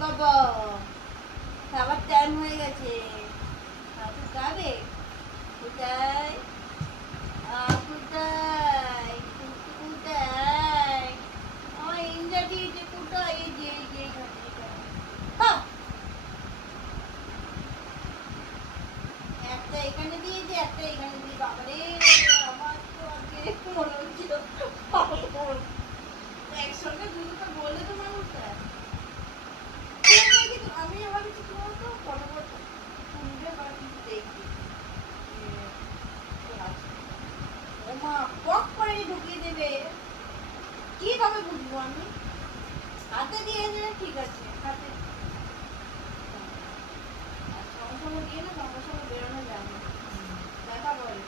বাবা খাবার টাইম হয়ে গেছে। আপু খাবে? কোথায় কোথায় কোথায় আমার ইন্দ্রা দিয়েছে কোথায়? এই যে এই যে একটা এখানে দিয়েছে একটা এখানে দিয়ে। বাবারে আমার তো আজকে মনে হচ্ছিল একসঙ্গে দুটো বললে তো মানুষটা আমি ভাবছি তোমার তো ফটোফট শুনবে বা কিছু দেখবি ও মা পক করে ঢুকিয়ে দেবে কিভাবে বুঝবো আমি? হাতে দিয়ে দিলে ঠিক আছে হাতে সঙ্গে সঙ্গে দিয়ে না সঙ্গে সঙ্গে বেরোনো যায় না দেখা বলে